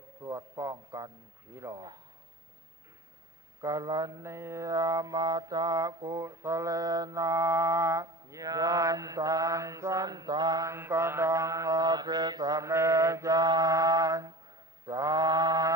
ทสวดป้องกันผีหลอกกลนิยมาจากุสเลนายันตังสันตังกดังอภิสเมจันสา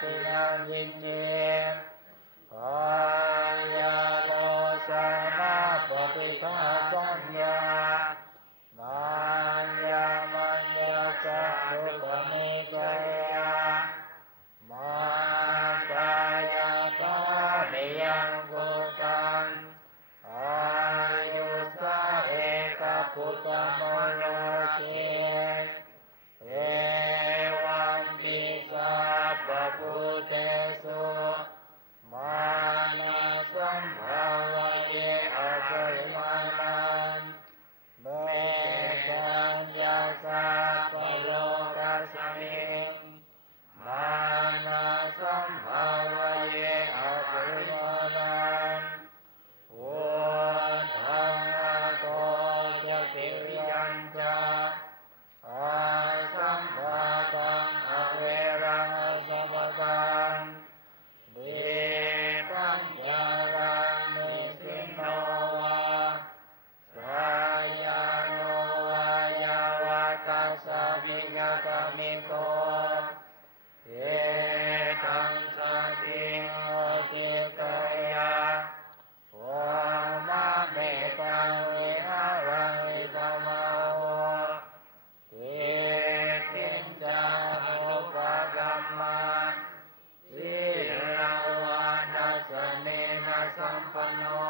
ตินังยินเยพายาโลสามาปฏิฆาตัญญามัญญามัญญาจัตุปนิจยามาตายาตาเมียงกุตังอายุสาเอกพุทธมโนเก สวิญญามิโกเอตังสติงโอติกายาวามะเมตังวิหารังวิตมะโหเอตินจารุปกรรมะสิราวานัสเนนะสัมปโน